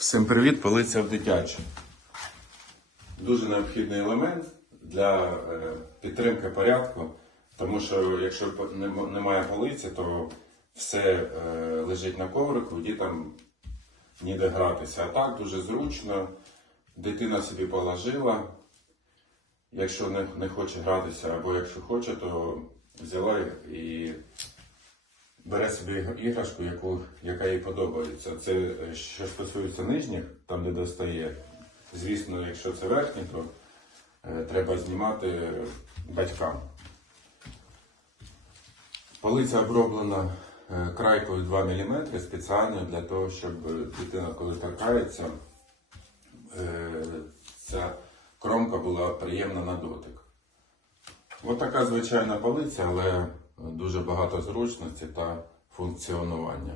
Всім привіт, полиця в дитячу. Дуже необхідний елемент для е, підтримки порядку, тому що якщо немає полиці, то все е, лежить на коврику, дітям ніде гратися. А так дуже зручно. Дитина собі положила. Якщо не хоче гратися, або якщо хоче, то взяла і бере собі іграшку, яку, яка їй подобається. Це е, що стосується нижніх, там де достає. Звісно, якщо це верхні, то е, треба знімати батькам. Полиця оброблена е, крайкою 2 мм спеціально для того, щоб дитина, коли торкається, е, ця кромка була приємна на дотик. Ось така звичайна полиця, але дуже багато зручності та функціонування.